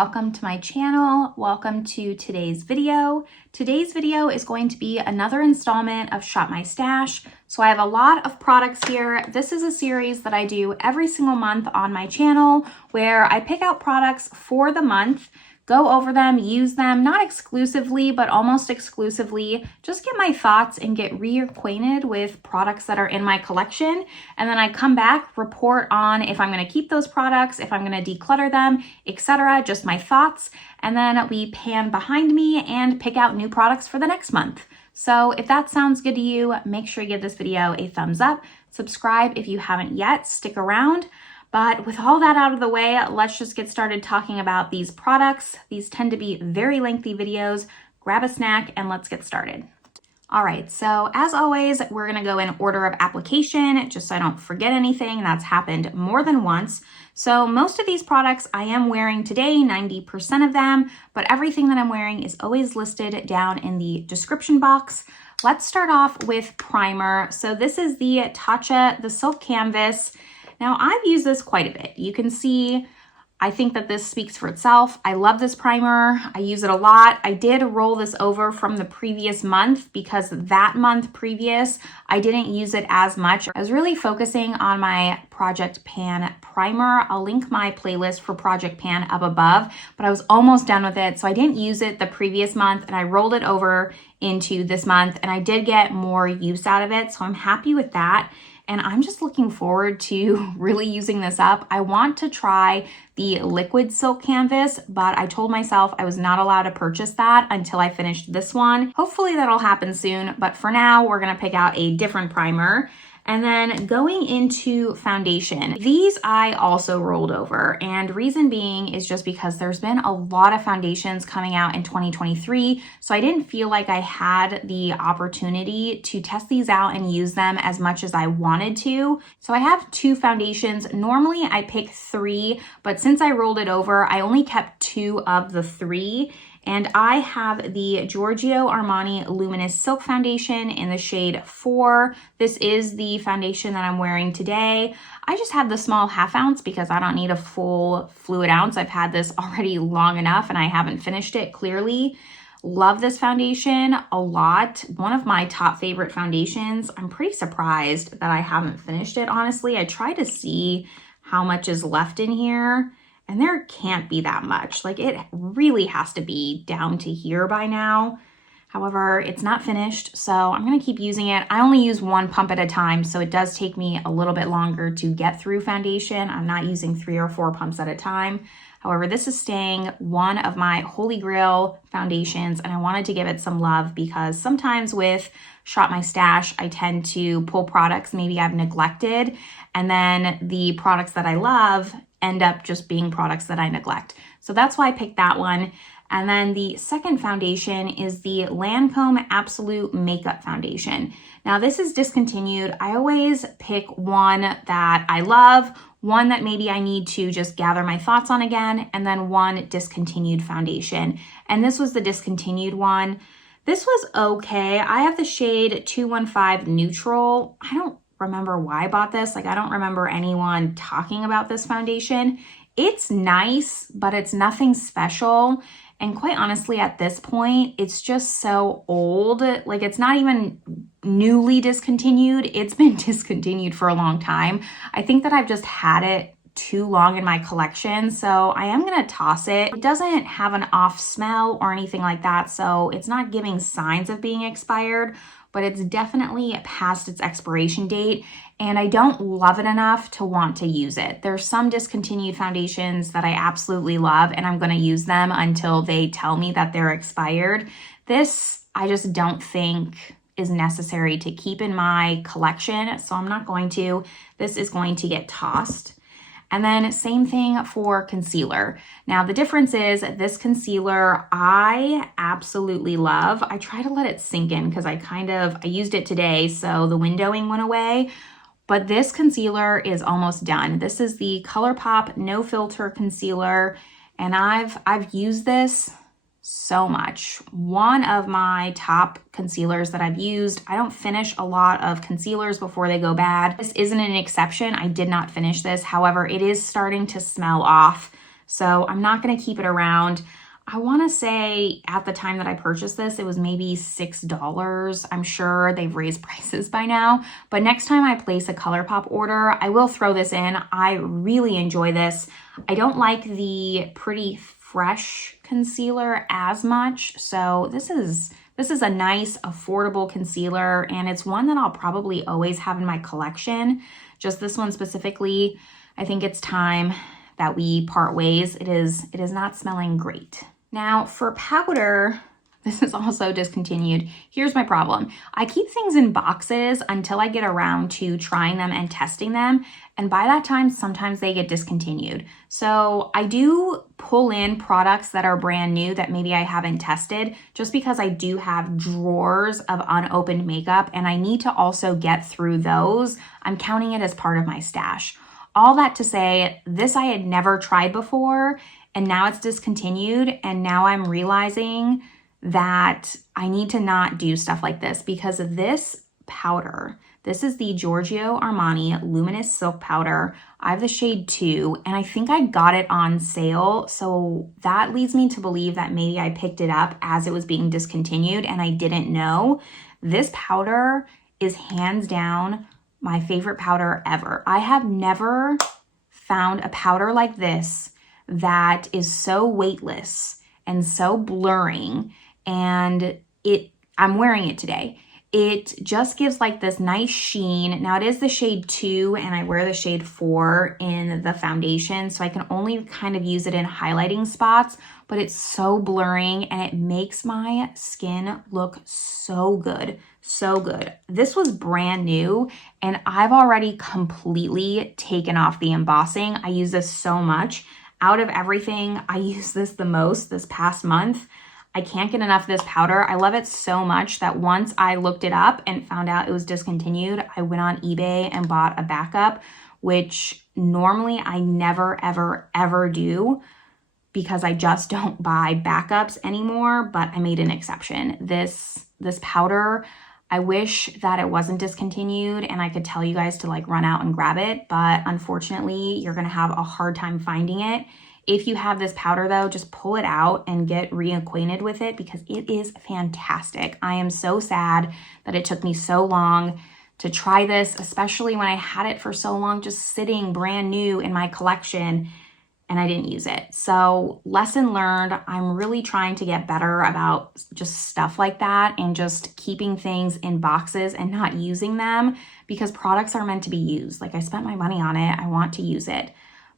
welcome to my channel. Welcome to today's video. Today's video is going to be another installment of Shop My Stash. So I have a lot of products here. This is a series that I do every single month on my channel where I pick out products for the month, go over them, use them, not exclusively, but almost exclusively, just get my thoughts and get reacquainted with products that are in my collection. And then I come back, report on if I'm gonna keep those products, if I'm gonna declutter them, etc., just my thoughts. And then we pan behind me and pick out new products for the next month. So if that sounds good to you, make sure you give this video a thumbs up, subscribe if you haven't yet, stick around. But with all that out of the way, let's just get started talking about these products. These tend to be very lengthy videos. Grab a snack and let's get started. All right, so as always, we're gonna go in order of application, just so I don't forget anything. That's happened more than once. So most of these products I am wearing today, 90% of them, but everything that I'm wearing is always listed down in the description box. Let's start off with primer. So this is the Tatcha, the Silk Canvas. Now I've used this quite a bit. You can see, I think that this speaks for itself. I love this primer. I use it a lot. I did roll this over from the previous month because that month previous, I didn't use it as much. I was really focusing on my Project Pan primer. I'll link my playlist for Project Pan up above, but I was almost done with it. So I didn't use it the previous month and I rolled it over into this month and I did get more use out of it. So I'm happy with that. And I'm just looking forward to really using this up. I want to try the liquid silk canvas, but I told myself I was not allowed to purchase that until I finished this one. Hopefully that'll happen soon, but for now, we're gonna pick out a different primer. And then going into foundation, these I also rolled over, and reason being is just because there's been a lot of foundations coming out in 2023, so I didn't feel like I had the opportunity to test these out and use them as much as I wanted to. So I have two foundations. Normally I pick three, but since I rolled it over, I only kept two of the three. And I have the Giorgio Armani Luminous Silk Foundation in the shade 4. This is the foundation that I'm wearing today. I just have the small 1/2 ounce because I don't need a full fluid ounce. I've had this already long enough and I haven't finished it clearly. Love this foundation a lot. One of my top favorite foundations. I'm pretty surprised that I haven't finished it, honestly. I try to see how much is left in here. And there can't be that much. Like, it really has to be down to here by now. However, it's not finished, so I'm gonna keep using it. I only use one pump at a time, so it does take me a little bit longer to get through foundation. I'm not using 3 or 4 pumps at a time. However, this is staying one of my holy grail foundations, and I wanted to give it some love because sometimes with Shop My Stash, I tend to pull products maybe I've neglected, and then the products that I love end up just being products that I neglect. So that's why I picked that one. And then the second foundation is the Lancome Absolute Makeup Foundation. Now this is discontinued. I always pick one that I love, one that maybe I need to just gather my thoughts on again, and then one discontinued foundation. And this was the discontinued one. This was okay. I have the shade 215 Neutral. I don't remember why I bought this. Like, I don't remember anyone talking about this foundation. It's nice, but it's nothing special. And quite honestly, at this point, it's just so old. Like, it's not even newly discontinued. It's been discontinued for a long time. I think that I've just had it too long in my collection, so I am gonna toss it. It doesn't have an off smell or anything like that, so it's not giving signs of being expired, but it's definitely past its expiration date, and I don't love it enough to want to use it. There's some discontinued foundations that I absolutely love, and I'm gonna use them until they tell me that they're expired. This, I just don't think is necessary to keep in my collection, so I'm not going to. This is going to get tossed. And then same thing for concealer. Now the difference is this concealer I absolutely love. I try to let it sink in because I used it today, so the windowing went away. But this concealer is almost done. This is the Colourpop No Filter Concealer, and I've used this so much. One of my top concealers that I've used. I don't finish a lot of concealers before they go bad. This isn't an exception. I did not finish this. However, it is starting to smell off. So I'm not gonna keep it around. I wanna say at the time that I purchased this, it was maybe $6. I'm sure they've raised prices by now, but next time I place a Colourpop order, I will throw this in. I really enjoy this. I don't like the Pretty Fresh concealer as much, so this is a nice, affordable concealer, and it's one that I'll probably always have in my collection. Just this one specifically, I think it's time that we part ways. It is not smelling great. Now for powder, this is also discontinued. Here's my problem. I keep things in boxes until I get around to trying them and testing them. And by that time, sometimes they get discontinued. So I do pull in products that are brand new that maybe I haven't tested, just because I do have drawers of unopened makeup and I need to also get through those. I'm counting it as part of my stash. All that to say, this I had never tried before, and now it's discontinued, and now I'm realizing that I need to not do stuff like this because of this powder. This is the Giorgio Armani Luminous Silk Powder. I have the shade 2, and I think I got it on sale, so that leads me to believe that maybe I picked it up as it was being discontinued and I didn't know. This powder is hands down my favorite powder ever. I have never found a powder like this that is so weightless and so blurring, and I'm wearing it today. It just gives like this nice sheen. Now it is the shade 2 and I wear the shade 4 in the foundation, so I can only kind of use it in highlighting spots, but it's so blurring and it makes my skin look so good, so good. This was brand new and I've already completely taken off the embossing. I use this so much. Out of everything, I use this the most this past month. I can't get enough of this powder. I love it so much that once I looked it up and found out it was discontinued, I went on eBay and bought a backup, which normally I never, ever, ever do because I just don't buy backups anymore, but I made an exception. This powder, I wish that it wasn't discontinued and I could tell you guys to like run out and grab it, but unfortunately you're gonna have a hard time finding it. If you have this powder though, just pull it out and get reacquainted with it because it is fantastic. I am so sad that it took me so long to try this, especially when I had it for so long just sitting brand new in my collection and I didn't use it. So lesson learned, I'm really trying to get better about just stuff like that and just keeping things in boxes and not using them because products are meant to be used. Like I spent my money on it, I want to use it.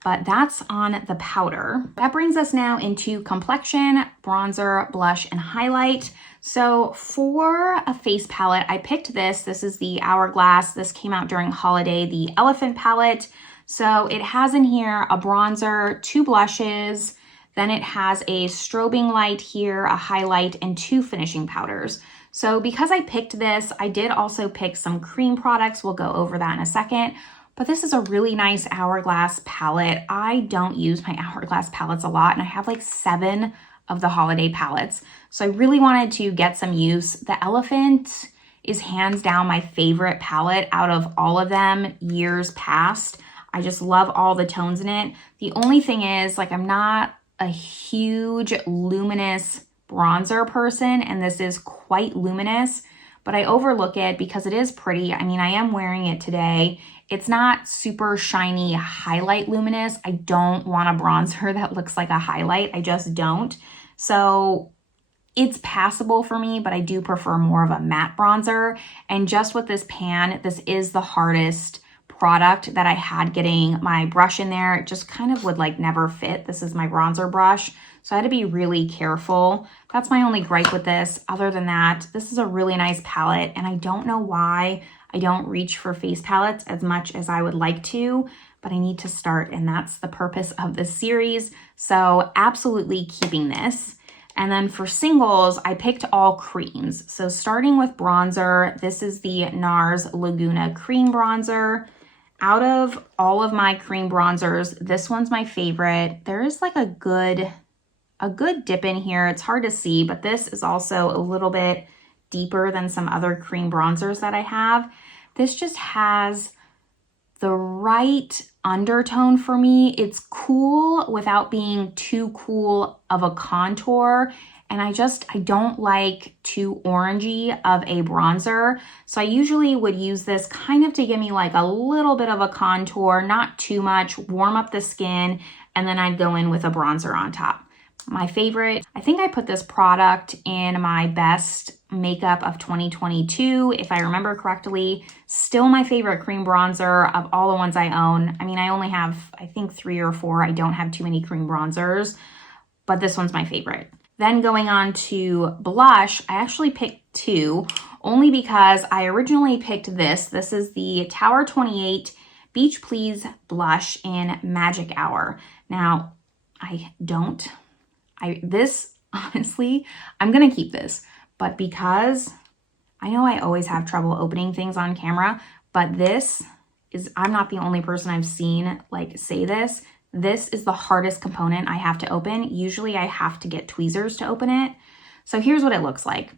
But that's on the powder. That brings us now into complexion, bronzer, blush, and highlight. So for a face palette, I picked this. This is the Hourglass. This came out during holiday, the Elephant palette. So it has in here a bronzer, 2 blushes, then it has a strobing light here, a highlight, and 2 finishing powders. So because I picked this, I did also pick some cream products. We'll go over that in a second. But this is a really nice Hourglass palette. I don't use my Hourglass palettes a lot, and I have like 7 of the holiday palettes. So I really wanted to get some use. The Elephant is hands down my favorite palette out of all of them years past. I just love all the tones in it. The only thing is, like, I'm not a huge luminous bronzer person, and this is quite luminous, but I overlook it because it is pretty. I mean, I am wearing it today. It's not super shiny highlight luminous. I don't want a bronzer that looks like a highlight. I just don't. So it's passable for me, but I do prefer more of a matte bronzer. And just with this pan, this is the hardest product that I had getting my brush in there. It just kind of would like never fit. This is my bronzer brush, so I had to be really careful. That's my only gripe with this. Other than that, this is a really nice palette, and I don't know why I don't reach for face palettes as much as I would like to, but I need to start, and that's the purpose of this series. So absolutely keeping this. And then for singles, I picked all creams. So starting with bronzer, this is the Nars Laguna cream bronzer. Out of all of my cream bronzers, this one's my favorite. There is like a good dip in here. It's hard to see, but this is also a little bit deeper than some other cream bronzers that I have. This just has the right undertone for me. It's cool without being too cool of a contour. And I don't like too orangey of a bronzer. So I usually would use this kind of to give me like a little bit of a contour, not too much, warm up the skin, and then I'd go in with a bronzer on top. My favorite, I think I put this product in my best makeup of 2022, if I remember correctly. Still my favorite cream bronzer of all the ones I own. I mean, I only have, I think 3 or 4. I don't have too many cream bronzers, but this one's my favorite. Then going on to blush, I actually picked 2, only because I originally picked this. This is the Tower 28 Beach Please blush in Magic Hour. Now, this, honestly, I'm going to keep this, but because I know I always have trouble opening things on camera, but this is, I'm not the only person I've seen like say this. This is the hardest component I have to open. Usually I have to get tweezers to open it. So here's what it looks like.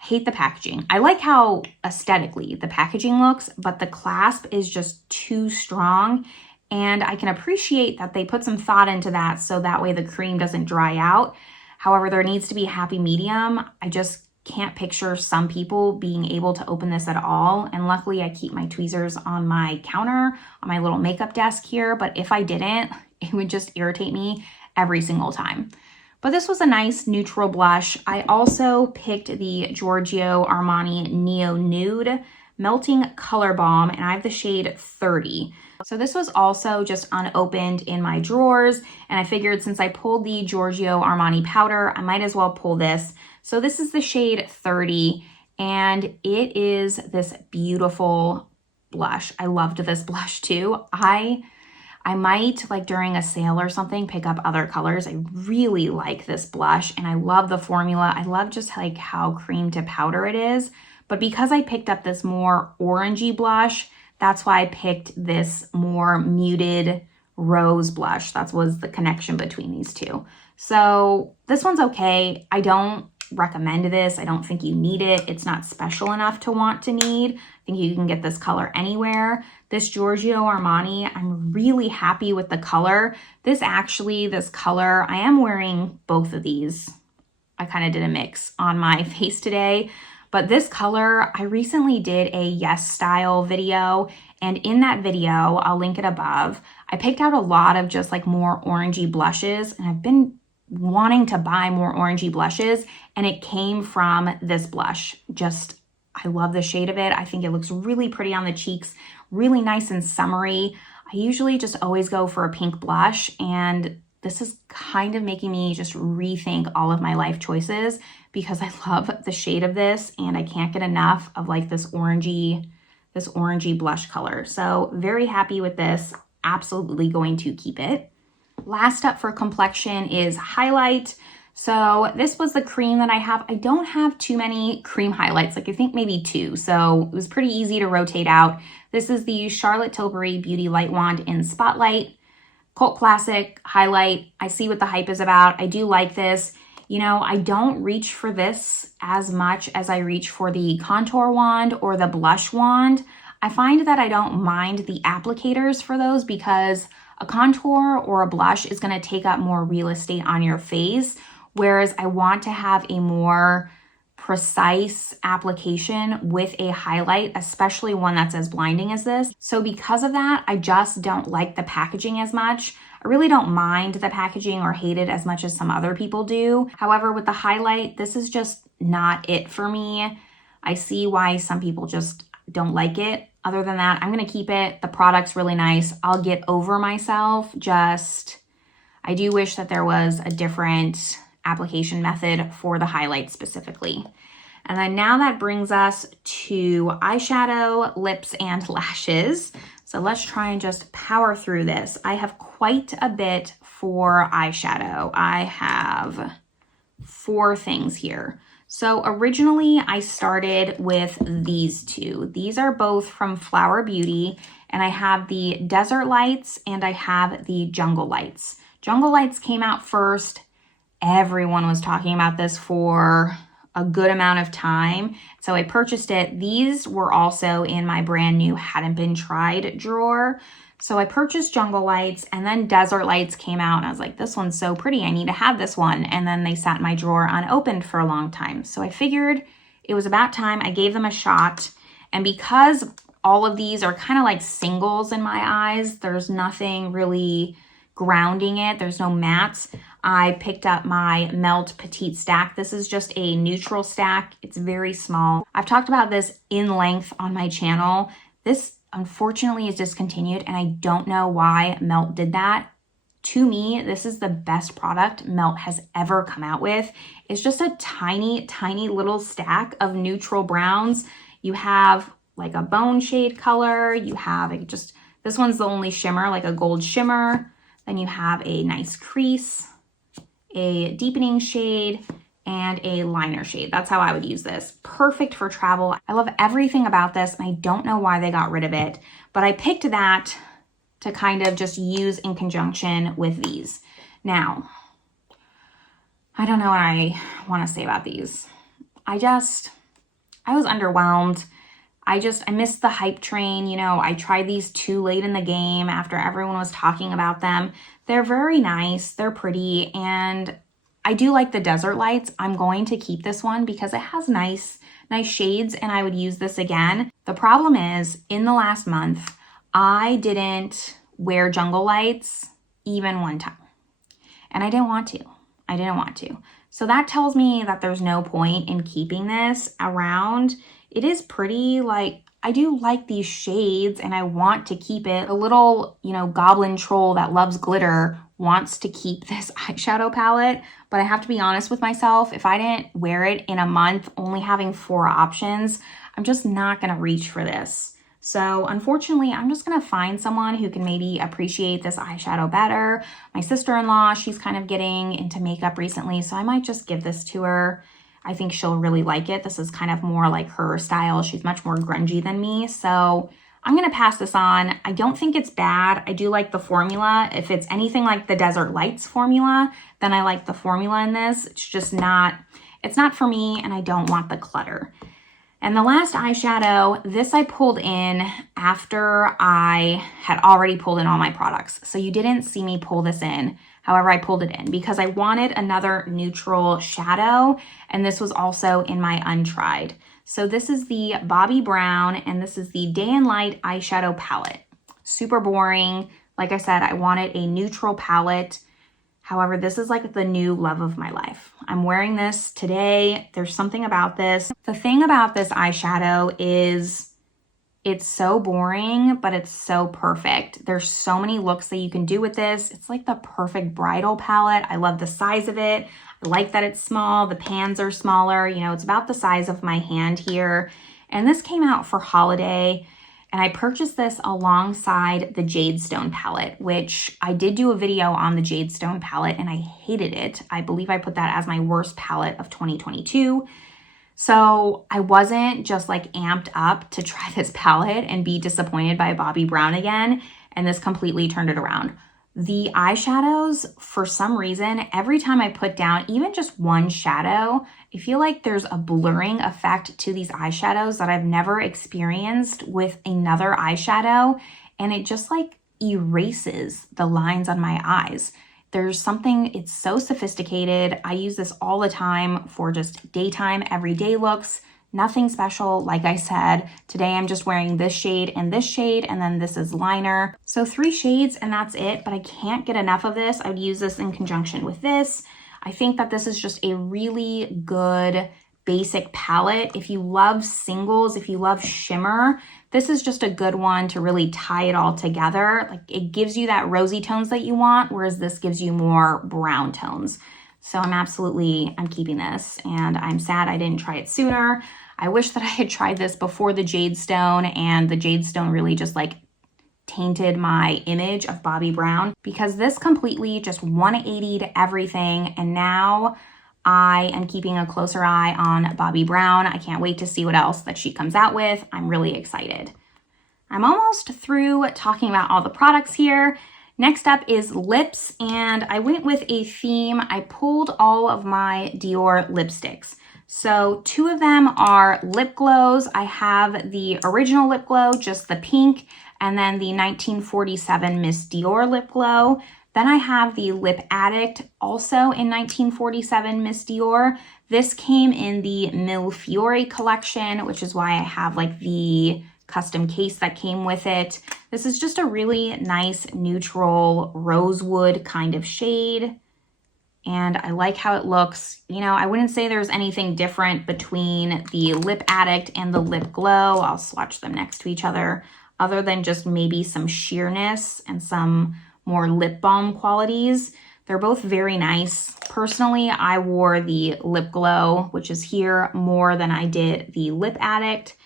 I hate the packaging. I like how aesthetically the packaging looks, but the clasp is just too strong. And I can appreciate that they put some thought into that so that way the cream doesn't dry out. However, there needs to be a happy medium. I just can't picture some people being able to open this at all. And luckily I keep my tweezers on my counter, on my little makeup desk here. But if I didn't, it would just irritate me every single time. But this was a nice neutral blush. I also picked the Giorgio Armani Neo Nude Melting Color Balm, and I have the shade 30. So this was also just unopened in my drawers, and I figured since I pulled the Giorgio Armani powder, I might as well pull this. So this is the shade 30, and it is this beautiful blush. I loved this blush too. I might, like during a sale or something, pick up other colors. I really like this blush, and I love the formula. I love just like how cream to powder it is. But because I picked up this more orangey blush, that's why I picked this more muted rose blush. That was the connection between these two. So this one's okay. I don't recommend this. I don't think you need it. It's not special enough to want to need. I think you can get this color anywhere. This Giorgio Armani, I'm really happy with the color. This color, I am wearing both of these. I kind of did a mix on my face today. But this color, I recently did a Yes Style video, and in that video, I'll link it above, I picked out a lot of just like more orangey blushes, and I've been wanting to buy more orangey blushes, and it came from this blush. I love the shade of it. I think it looks really pretty on the cheeks, really nice and summery. I usually just always go for a pink blush, and this is kind of making me just rethink all of my life choices because I love the shade of this and I can't get enough of like this orangey blush color. So very happy with this. Absolutely going to keep it. Last up for complexion is highlight. So this was the cream that I have. I don't have too many cream highlights, like I think maybe 2. So it was pretty easy to rotate out. This is the Charlotte Tilbury Beauty Light Wand in Spotlight. Cult classic highlight. I see what the hype is about. I do like this. You know, I don't reach for this as much as I reach for the contour wand or the blush wand. I find that I don't mind the applicators for those because a contour or a blush is going to take up more real estate on your face, whereas I want to have a more precise application with a highlight, especially one that's as blinding as this. So because of that, I just don't like the packaging as much. I really don't mind the packaging or hate it as much as some other people do. However, with the highlight, this is just not it for me. I see why some people just don't like it. Other than that, I'm going to keep it. The product's really nice. I'll get over myself. I do wish that there was a different application method for the highlight specifically. And then now that brings us to eyeshadow, lips, and lashes. So let's try and just power through this. I have quite a bit for eyeshadow. I have 4 things here. So originally I started with these 2. These are both from Flower Beauty, and I have the Desert Lights and I have the Jungle Lights. Jungle Lights came out first. Everyone was talking about this for a good amount of time. So I purchased it. These were also in my brand new hadn't been tried drawer. So I purchased Jungle Lights, and then Desert Lights came out and I was like, this one's so pretty, I need to have this one. And then they sat in my drawer unopened for a long time. So I figured it was about time I gave them a shot. And because all of these are kind of like singles in my eyes, there's nothing really grounding it, there's no mattes, I picked up my Melt Petite Stack. This is just a neutral stack. It's very small. I've talked about this in length on my channel. This unfortunately is discontinued, and I don't know why Melt did that. To me, this is the best product Melt has ever come out with. It's just a tiny, tiny little stack of neutral browns. You have like a bone shade color. You have this one's the only shimmer, like a gold shimmer. Then you have a nice crease, a deepening shade, and a liner shade. That's how I would use this. Perfect for travel. I love everything about this, and I don't know why they got rid of it, but I picked that to kind of just use in conjunction with these. Now, I don't know what I want to say about these. I was underwhelmed. I missed the hype train. You know, I tried these too late in the game after everyone was talking about them. They're very nice. They're pretty. And I do like the Desert Lights. I'm going to keep this one because it has nice shades, and I would use this again. The problem is, in the last month, I didn't wear Jungle Lights even one time. And I didn't want to. So that tells me that there's no point in keeping this around. It is pretty, like, I do like these shades and I want to keep it. A little, goblin troll that loves glitter wants to keep this eyeshadow palette, but I have to be honest with myself. If I didn't wear it in a month, only having 4 options, I'm just not gonna reach for this. So unfortunately, I'm just gonna find someone who can maybe appreciate this eyeshadow better. My sister-in-law, she's kind of getting into makeup recently, so I might just give this to her. I think she'll really like it. This is kind of more like her style. She's much more grungy than me, so I'm gonna pass this on. I don't think it's bad. I do like the formula. If it's anything like the Desert Lights formula, then I like the formula in this. It's just not, it's not for me, and I don't want the clutter. And the last eyeshadow, this I pulled in after I had already pulled in all my products. So you didn't see me pull this in. However, I pulled it in because I wanted another neutral shadow, and this was also in my untried. So this is the Bobbi Brown, and this is the Day and Light eyeshadow palette. Super boring. Like I said, I wanted a neutral palette. However, this is like the new love of my life. I'm wearing this today. There's something about this. The thing about this eyeshadow is it's so boring, but it's so perfect. There's so many looks that you can do with this. It's like the perfect bridal palette. I love the size of it. I like that it's small. The pans are smaller. It's about the size of my hand here. And this came out for holiday. And I purchased this alongside the Jade Stone palette, which I did do a video on the Jade Stone palette and I hated it. I believe I put that as my worst palette of 2022. So I wasn't just like amped up to try this palette and be disappointed by Bobbi Brown again. And this completely turned it around. The eyeshadows, for some reason, every time I put down even just one shadow, I feel like there's a blurring effect to these eyeshadows that I've never experienced with another eyeshadow. And it just like erases the lines on my eyes. There's something, it's so sophisticated. I use this all the time for just daytime, everyday looks. Nothing special. Like I said, today I'm just wearing this shade, and then this is liner. So 3 shades and that's it, but I can't get enough of this. I would use this in conjunction with this. I think that this is just a really good basic palette. If you love singles, if you love shimmer, this is just a good one to really tie it all together. Like it gives you that rosy tones that you want, whereas this gives you more brown tones. So I'm keeping this, and I'm sad I didn't try it sooner. I wish that I had tried this before the Jade Stone, and the Jade Stone really just like tainted my image of Bobbi Brown, because this completely just 180'd everything. And now I am keeping a closer eye on Bobbi Brown. I can't wait to see what else that she comes out with. I'm really excited. I'm almost through talking about all the products here. Next up is lips, and I went with a theme. I pulled all of my Dior lipsticks. So 2 of them are lip glows. I have the original lip glow, just the pink, and then the 1947 Miss Dior lip glow. Then I have the Lip Addict, also in 1947 Miss Dior. This came in the Mille Fiori collection, which is why I have like the custom case that came with it. This is just a really nice neutral rosewood kind of shade. And I like how it looks. You know, I wouldn't say there's anything different between the Lip Addict and the Lip Glow. I'll swatch them next to each other, other than just maybe some sheerness and some more lip balm qualities. They're both very nice. Personally, I wore the Lip Glow, which is here, more than I did the Lip Addict,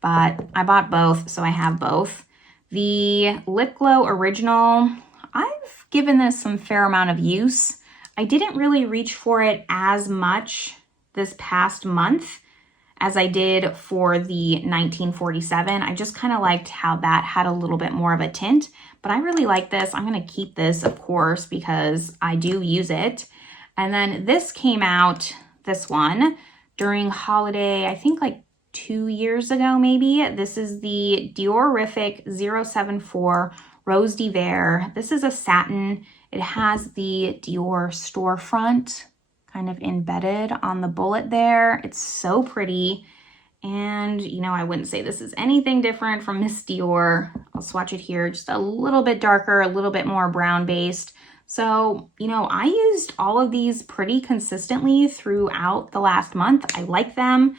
but I bought both, so I have both. The Lip Glow Original, I've given this some fair amount of use. I didn't really reach for it as much this past month as I did for the 1947. I just kind of liked how that had a little bit more of a tint, but I really like this. I'm going to keep this, of course, because I do use it. And then this came out, this one, during holiday, I think like 2 years ago, maybe. This is the Diorific 074 Rose d'Hiver. This is a satin. It has the Dior storefront kind of embedded on the bullet there. It's so pretty. And, you know, I wouldn't say this is anything different from Miss Dior. I'll swatch it here, just a little bit darker, a little bit more brown based. So, you know, I used all of these pretty consistently throughout the last month. I like them.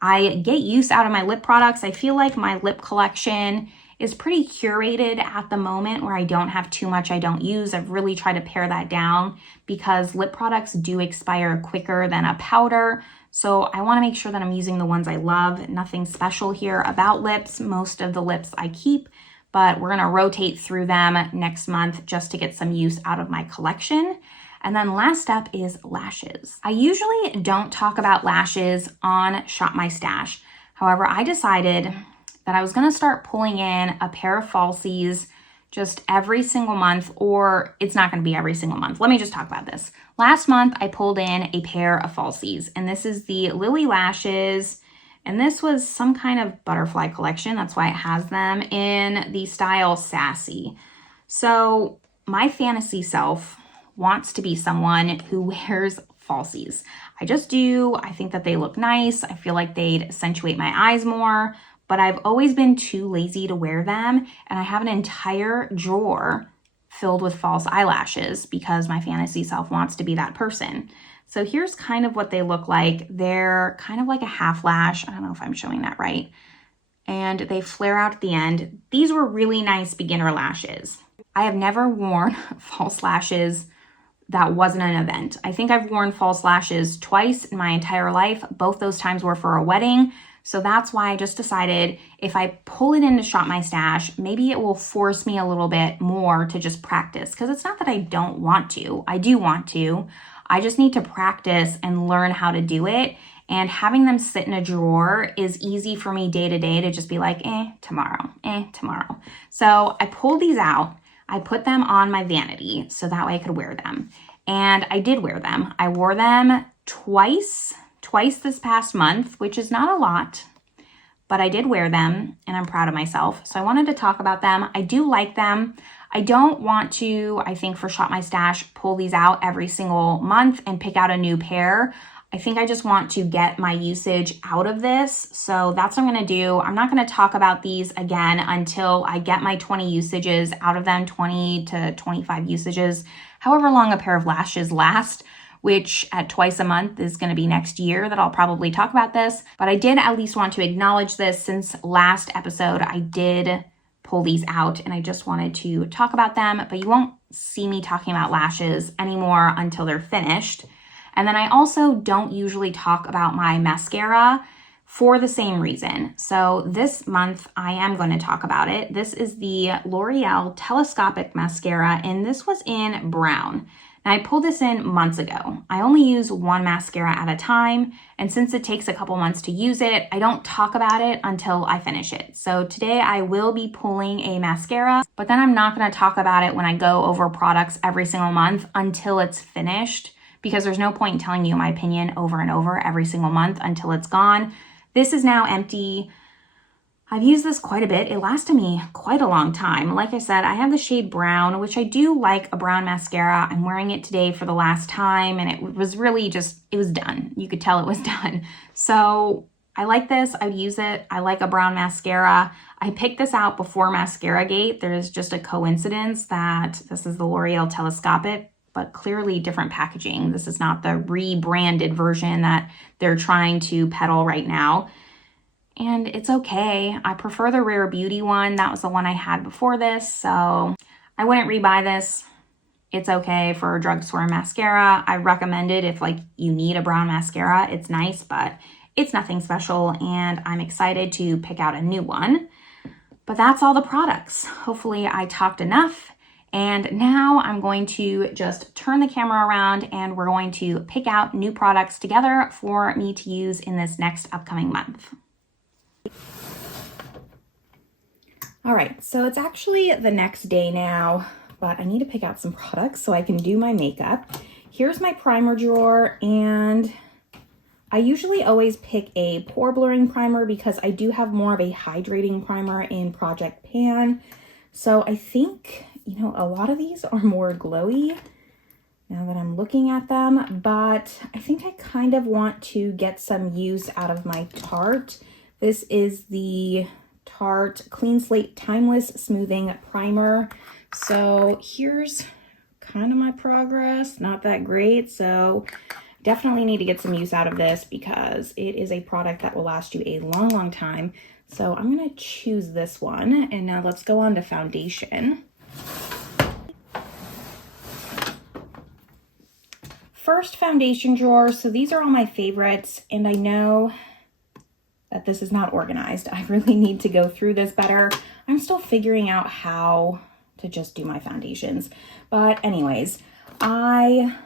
I get use out of my lip products. I feel like my lip collection is pretty curated at the moment, where I don't have too much I don't use. I've really tried to pare that down because lip products do expire quicker than a powder. So I wanna make sure that I'm using the ones I love. Nothing special here about lips. Most of the lips I keep, but we're gonna rotate through them next month just to get some use out of my collection. And then last step is lashes. I usually don't talk about lashes on Shop My Stash. However, I decided that I was gonna start pulling in a pair of falsies just every single month, or it's not gonna be every single month. Let me just talk about this. Last month, I pulled in a pair of falsies, and this is the Lily Lashes, and this was some kind of butterfly collection. That's why it has them in the style Sassy. So my fantasy self wants to be someone who wears falsies. I just do. I think that they look nice. I feel like they'd accentuate my eyes more, but I've always been too lazy to wear them. And I have an entire drawer filled with false eyelashes because my fantasy self wants to be that person. So here's kind of what they look like. They're kind of like a half lash. I don't know if I'm showing that right. And they flare out at the end. These were really nice beginner lashes. I have never worn false lashes that wasn't an event. I think I've worn false lashes twice in my entire life. Both those times were for a wedding. So that's why I just decided if I pull it in to Shop My Stash, maybe it will force me a little bit more to just practice. Because it's not that I don't want to. I do want to. I just need to practice and learn how to do it. And having them sit in a drawer is easy for me day to day to just be like, tomorrow, tomorrow. So I pulled these out. I put them on my vanity so that way I could wear them. And I did wear them. I wore them twice this past month, which is not a lot, but I did wear them and I'm proud of myself. So I wanted to talk about them. I do like them. I don't want to, I think for Shop My Stash, pull these out every single month and pick out a new pair. I think I just want to get my usage out of this. So that's what I'm gonna do. I'm not gonna talk about these again until I get my 20 usages out of them, 20 to 25 usages, however long a pair of lashes last, which at twice a month is gonna be next year that I'll probably talk about this. But I did at least want to acknowledge this since last episode I did pull these out and I just wanted to talk about them, but you won't see me talking about lashes anymore until they're finished. And then I also don't usually talk about my mascara for the same reason. So this month I am going to talk about it. This is the L'Oreal Telescopic Mascara, and this was in brown. Now I pulled this in months ago. I only use one mascara at a time, and since it takes a couple months to use it, I don't talk about it until I finish it. So today I will be pulling a mascara, but then I'm not going to talk about it when I go over products every single month until it's finished, because there's no point in telling you my opinion over and over every single month until it's gone. This is now empty. I've used this quite a bit. It lasted me quite a long time. Like I said, I have the shade brown, which I do like a brown mascara. I'm wearing it today for the last time, and it was really just, it was done. You could tell it was done. So I like this. I use it. I like a brown mascara. I picked this out before Mascara Gate. There's just a coincidence that this is the L'Oreal Telescopic, but clearly different packaging. This is not the rebranded version that they're trying to peddle right now. And it's okay. I prefer the Rare Beauty one. That was the one I had before this, so I wouldn't rebuy this. It's okay for a drugstore mascara. I recommend it if like you need a brown mascara. It's nice, but it's nothing special, and I'm excited to pick out a new one. But that's all the products. Hopefully I talked enough. And now I'm going to just turn the camera around and we're going to pick out new products together for me to use in this next upcoming month. All right, so it's actually the next day now, but I need to pick out some products so I can do my makeup. Here's my primer drawer, and I usually always pick a pore blurring primer because I do have more of a hydrating primer in Project Pan. So I think, you know, a lot of these are more glowy now that I'm looking at them, but I think I kind of want to get some use out of my Tarte. This is the Tarte Clean Slate Timeless Smoothing Primer. So here's kind of my progress. Not that great, so definitely need to get some use out of this because it is a product that will last you a long, long time. So I'm going to choose this one, and now let's go on to foundation. First, foundation drawer. So these are all my favorites, and I know that this is not organized. I really need to go through this better. I'm still figuring out how to just do my foundations. But anyways, I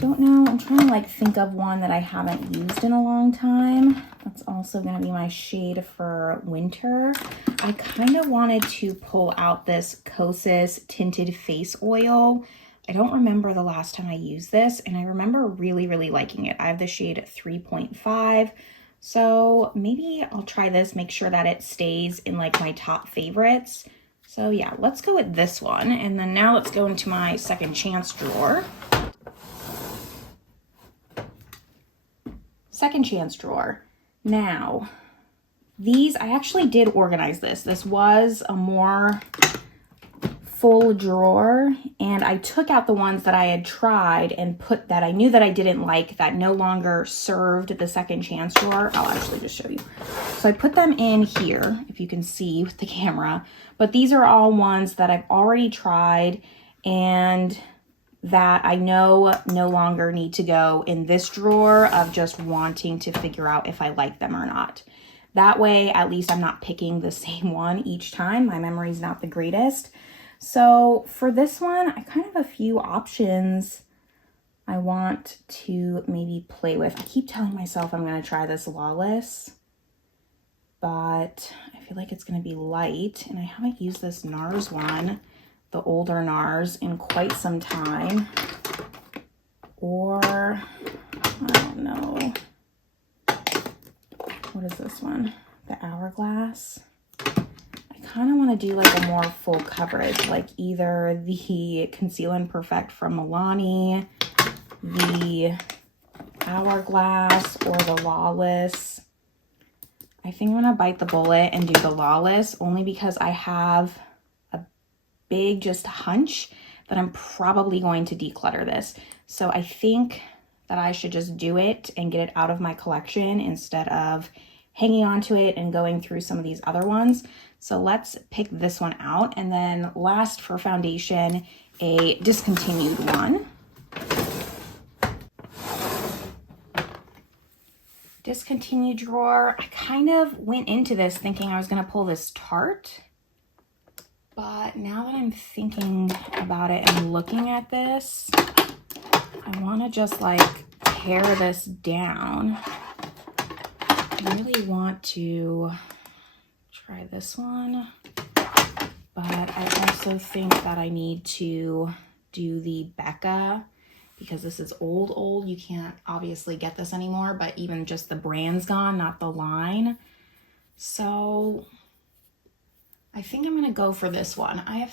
don't know. I'm trying to like think of one that I haven't used in a long time. That's also going to be my shade for winter. I kind of wanted to pull out this Kosas Tinted Face Oil. I don't remember the last time I used this, and I remember really, really liking it. I have the shade 3.5. So maybe I'll try this, make sure that it stays in like my top favorites. So yeah, let's go with this one. And then now let's go into my second chance drawer. Second chance drawer. Now, these, I actually did organize this. This was a more full drawer, and I took out the ones that I had tried and put that I knew that I didn't like, that no longer served the second chance drawer. I'll actually just show you. So I put them in here, if you can see with the camera, but these are all ones that I've already tried and that I know no longer need to go in this drawer of just wanting to figure out if I like them or not. That way, at least I'm not picking the same one each time. My memory's not the greatest. So for this one, I kind of have a few options I want to maybe play with. I keep telling myself I'm going to try this Lawless, but I feel like it's going to be light, and I haven't used this Nars one, the older Nars, in quite some time. Or, I don't know. What is this one? The Hourglass. I kind of want to do like a more full coverage, like either the Conceal and Perfect from Milani, the Hourglass, or the Lawless. I think I'm going to bite the bullet and do the Lawless, only because I have a big just hunch that I'm probably going to declutter this. So I think that I should just do it and get it out of my collection instead of hanging on to it and going through some of these other ones. So let's pick this one out. And then last for foundation, a discontinued one. Discontinued drawer. I kind of went into this thinking I was going to pull this Tarte, but now that I'm thinking about it and looking at this, I want to just like pare this down. I really want to try this one, but I also think that I need to do the Becca because this is old. You can't obviously get this anymore, but even just the brand's gone, not the line. So I think I'm gonna go for this one. I have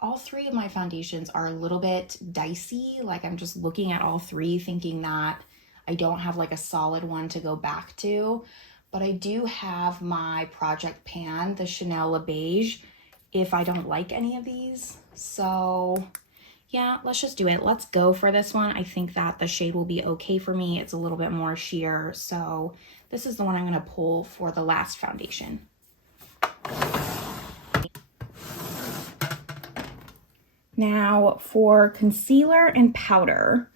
all three of my foundations are a little bit dicey. Like I'm just looking at all three thinking that I don't have like a solid one to go back to, but I do have my Project Pan, the Chanel Le Beige, if I don't like any of these. So yeah, let's just do it. Let's go for this one. I think that the shade will be okay for me. It's a little bit more sheer. So this is the one I'm gonna pull for the last foundation. Now for concealer and powder,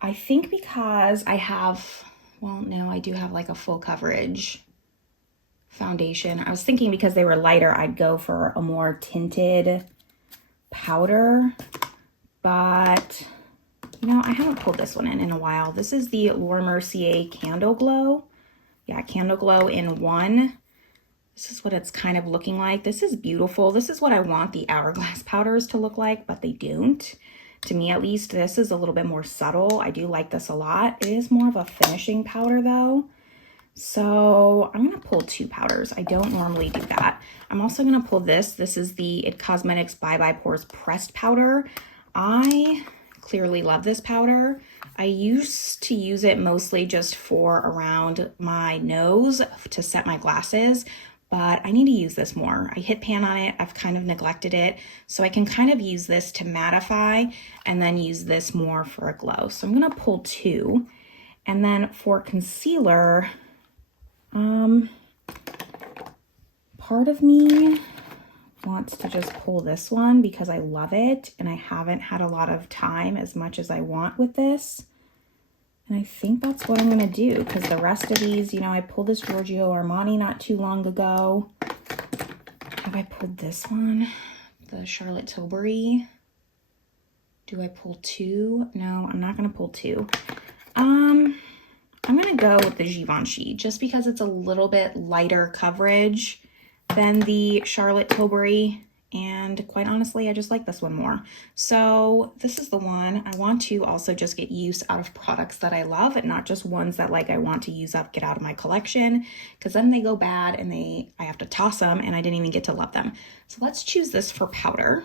I think because I have, well, no, I do have like a full coverage foundation. I was thinking because they were lighter, I'd go for a more tinted powder, but you know, I haven't pulled this one in a while. This is the Laura Mercier Candle Glow. Yeah, Candle Glow in 1. This is what it's kind of looking like. This is beautiful. This is what I want the Hourglass powders to look like, but they don't. To me, at least, this is a little bit more subtle. I do like this a lot. It is more of a finishing powder, though. So I'm going to pull 2 powders. I don't normally do that. I'm also going to pull this. This is the It Cosmetics Bye Bye Pores Pressed Powder. I clearly love this powder. I used to use it mostly just for around my nose to set my glasses, but I need to use this more. I hit pan on it. I've kind of neglected it. So I can kind of use this to mattify and then use this more for a glow. So I'm going to pull 2. And then for concealer, part of me wants to just pull this one because I love it and I haven't had a lot of time as much as I want with this. And I think that's what I'm going to do because the rest of these, you know, I pulled this Giorgio Armani not too long ago. Have I pulled this one? The Charlotte Tilbury. Do I pull 2? No, I'm not going to pull 2. I'm going to go with the Givenchy just because it's a little bit lighter coverage than the Charlotte Tilbury. And quite honestly, I just like this one more. So this is the one. I want to also just get use out of products that I love and not just ones that like I want to use up, get out of my collection, because then they go bad and I have to toss them and I didn't even get to love them. So let's choose this for powder.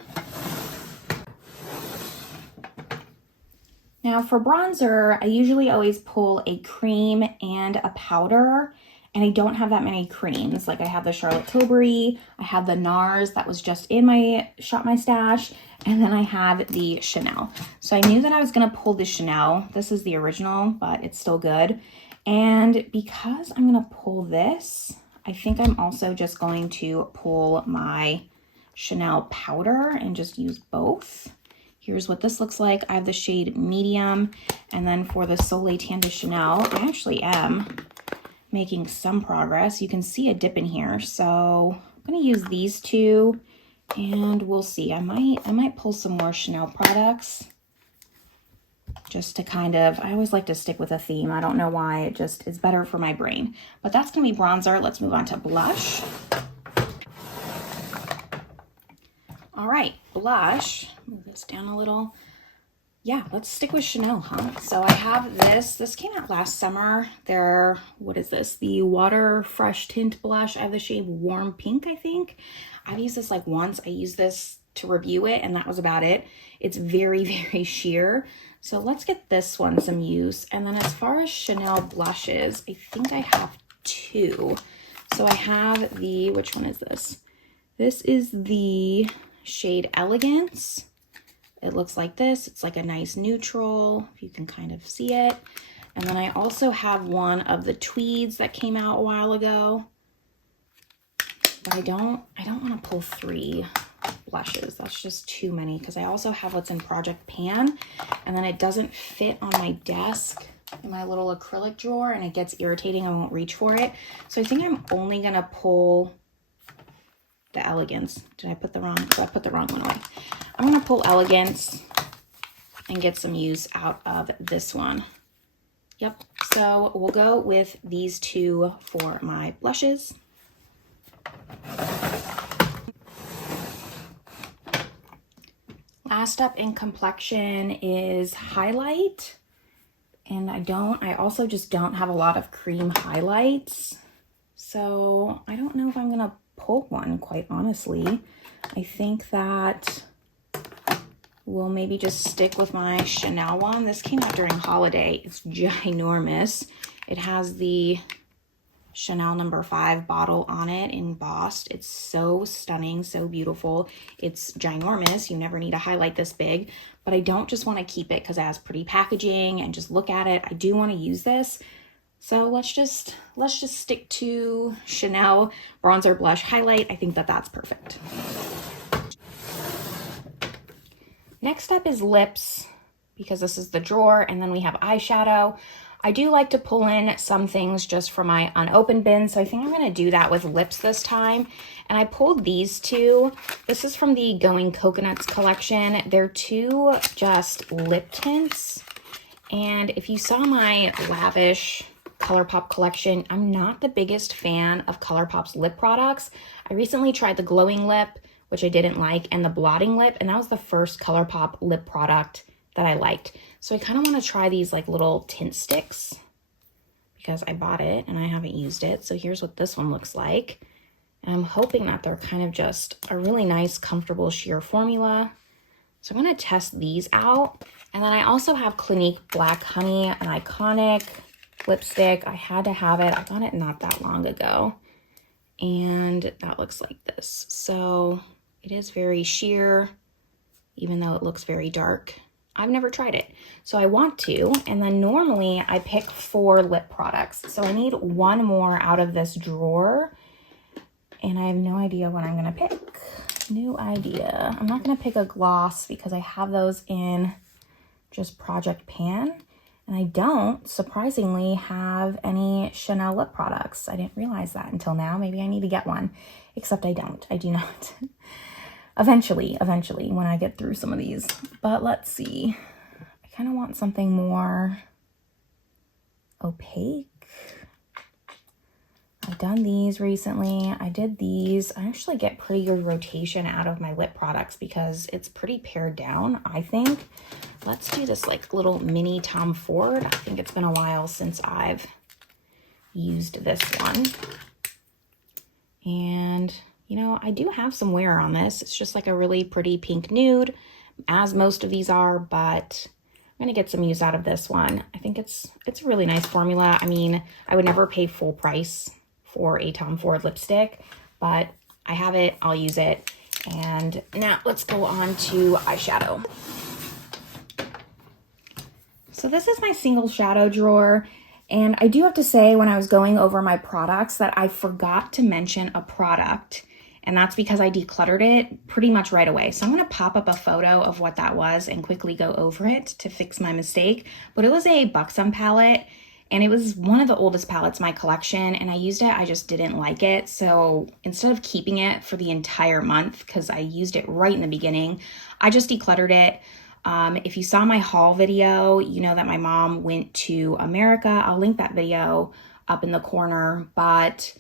Now for bronzer, I usually always pull a cream and a powder. And I don't have that many creams. Like I have the Charlotte Tilbury, I have the Nars that was just in my Shop My Stash, and then I have the Chanel. So I knew that I was gonna pull the Chanel. This is the original, but it's still good. And because I'm gonna pull this, I think I'm also just going to pull my Chanel powder and just use both. Here's what this looks like. I have the shade medium. And then for the Soleil Tan de Chanel, I actually am making some progress. You can see a dip in here. So I'm gonna use these 2 and we'll see. I might pull some more Chanel products just to kind of, I always like to stick with a theme. I don't know why, it just is better for my brain. But that's gonna be bronzer. Let's move on to blush. All right, blush, move this down a little. Yeah, let's stick with Chanel, huh? So I have this came out last summer. What is this? The Water Fresh Tint Blush. I have the shade Warm Pink, I think. I've used this like once. I used this to review it and that was about it. It's very, very sheer. So let's get this one some use. And then as far as Chanel blushes, I think I have 2. So I have the, which one is this? This is the shade Elegance. It looks like this. It's like a nice neutral, if you can kind of see it. And then I also have one of the tweeds that came out a while ago. But I don't want to pull 3 blushes. That's just too many because I also have what's in Project Pan and then it doesn't fit on my desk in my little acrylic drawer and it gets irritating. I won't reach for it. So I think I'm only going to pull the Elegance. Did I put the wrong? So I put the wrong one away. I'm going to pull Elegance and get some use out of this one. Yep. So we'll go with these 2 for my blushes. last up in complexion is highlight. And I also just don't have a lot of cream highlights. So I don't know if I'm gonna pull one, quite honestly. I think that we'll maybe just stick with my Chanel one. This came out during holiday. It's ginormous. It has the Chanel No. 5 bottle on it, embossed. It's so stunning, so beautiful. It's ginormous. You never need a highlight this big, but I don't just want to keep it because it has pretty packaging and just look at it. I do want to use this. So let's just stick to Chanel bronzer blush highlight. I think that that's perfect. Next up is lips, because this is the drawer, and then we have eyeshadow. I do like to pull in some things just for my unopened bin, so I think I'm going to do that with lips this time. And I pulled these two. This is from the Going Coconuts collection. They're two just lip tints. And if you saw my lavish Colourpop collection, I'm not the biggest fan of Colourpop's lip products. I recently tried the glowing lip, which I didn't like, and the blotting lip, and that was the first Colourpop lip product that I liked. So I kind of want to try these like little tint sticks because I bought it and I haven't used it. So here's what this one looks like. And I'm hoping that they're kind of just a really nice, comfortable sheer formula. So I'm going to test these out. And then I also have Clinique Black Honey, an iconic lipstick. I had to have it. I got it not that long ago. And that looks like this. So it is very sheer, even though it looks very dark. I've never tried it, so I want to. And then normally I pick 4 lip products. So I need one more out of this drawer. And I have no idea what I'm gonna pick. No idea. I'm not gonna pick a gloss because I have those in just Project Pan. And I don't, surprisingly, have any Chanel lip products. I didn't realize that until now. Maybe I need to get one, except I don't. I do not. Eventually, when I get through some of these. But let's see. I kind of want something more opaque. I've done these recently. I did these. I actually get pretty good rotation out of my lip products because it's pretty pared down, I think. Let's do this like little mini Tom Ford. I think it's been a while since I've used this one. And you know, I do have some wear on this. It's just like a really pretty pink nude, as most of these are, but I'm gonna get some use out of this one. I think it's a really nice formula. I mean, I would never pay full price for a Tom Ford lipstick, but I have it, I'll use it. And now let's go on to eyeshadow. So this is my single shadow drawer. And I do have to say, when I was going over my products, that I forgot to mention a product. And that's because I decluttered it pretty much right away. So I'm going to pop up a photo of what that was and quickly go over it to fix my mistake. But it was a Buxom palette, and it was one of the oldest palettes in my collection. And I used it, I just didn't like it. So instead of keeping it for the entire month, because I used it right in the beginning, I just decluttered it. If you saw my haul video, you know that my mom went to America. I'll link that video up in the corner, but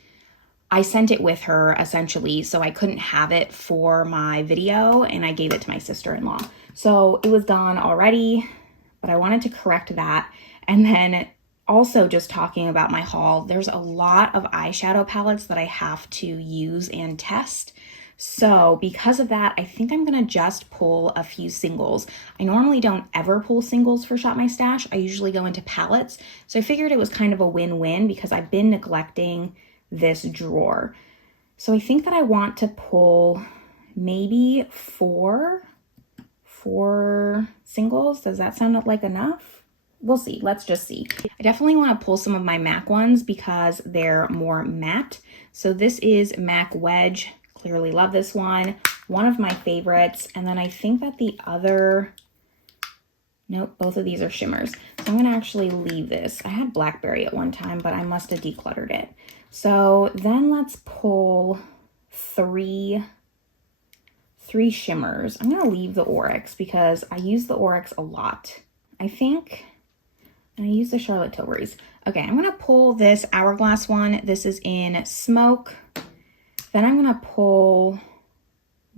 I sent it with her essentially, so I couldn't have it for my video, and I gave it to my sister-in-law. So it was gone already, but I wanted to correct that. And then also just talking about my haul, there's a lot of eyeshadow palettes that I have to use and test. So because of that, I think I'm gonna just pull a few singles. I normally don't ever pull singles for Shop My Stash. I usually go into palettes. So I figured it was kind of a win-win because I've been neglecting this drawer. So I think that I want to pull maybe four singles. Does that sound like enough? We'll see. Let's just see. I definitely want to pull some of my MAC ones because they're more matte. So this is MAC Wedge. Clearly love this one. One of my favorites. And then I think that the other, nope, both of these are shimmers. So I'm gonna actually leave this. I had Blackberry at one time, but I must have decluttered it. So then let's pull three shimmers. I'm gonna leave the Oryx because I use the Oryx a lot, I think. And I use the Charlotte Tilbury's. Okay, I'm gonna pull this Hourglass one. This is in Smoke. Then I'm gonna pull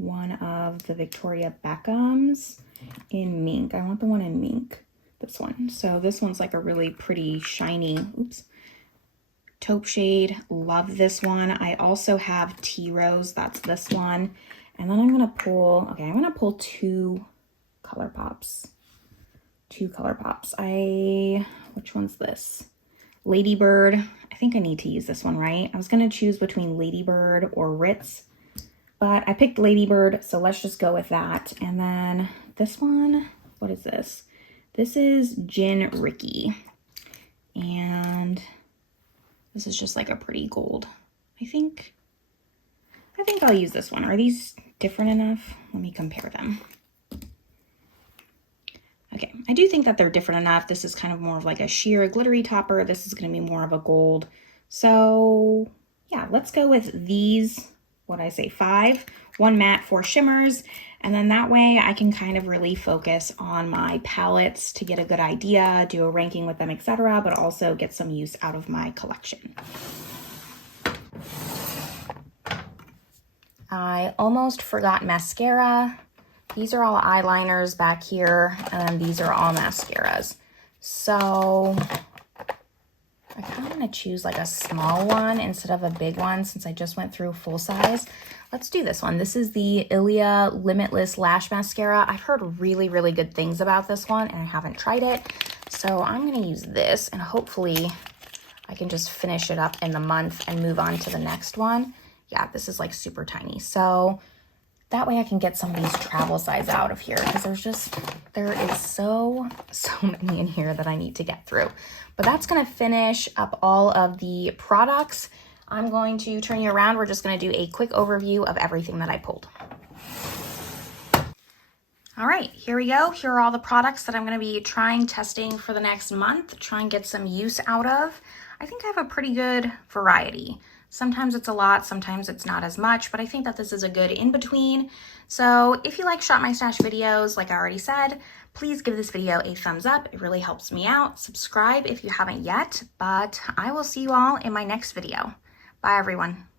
one of the Victoria Beckham's in mink. I want the one in mink, this one. So this one's like a really pretty shiny, oops, taupe shade. Love this one. I also have Tea Rose, that's this one. And then I'm gonna pull, okay, I'm gonna pull two Colourpops. Which one's this? Ladybird. I think I need to use this one, right? I was gonna choose between Ladybird or Ritz, but I picked Ladybird, so let's just go with that. And then this one, what is this? This is Gin Ricky. And this is just like a pretty gold. I think I'll use this one. Are these different enough? Let me compare them. Okay, I do think that they're different enough. This is kind of more of like a sheer glittery topper. This is gonna be more of a gold. So yeah, let's go with these, what did I say, 5, 1 matte, 4 shimmers. And then that way I can kind of really focus on my palettes to get a good idea, do a ranking with them, etc., but also get some use out of my collection. I almost forgot mascara. These are all eyeliners back here, and these are all mascaras. So I kind of want to choose like a small one instead of a big one since I just went through full size. Let's do this one. This is the Ilia Limitless Lash Mascara. I've heard really, really good things about this one, and I haven't tried it. So I'm going to use this, and hopefully I can just finish it up in the month and move on to the next one. Yeah, this is like super tiny. So that way I can get some of these travel size out of here because there is so many in here that I need to get through. But that's gonna finish up all of the products. I'm going to turn you around. We're just gonna do a quick overview of everything that I pulled. All right, here we go. Here are all the products that I'm gonna be testing for the next month, try and get some use out of. I think I have a pretty good variety. Sometimes it's a lot, sometimes it's not as much, but I think that this is a good in-between. So if you like Shop My Stash videos, like I already said, please give this video a thumbs up. It really helps me out. Subscribe if you haven't yet, but I will see you all in my next video. Bye, everyone.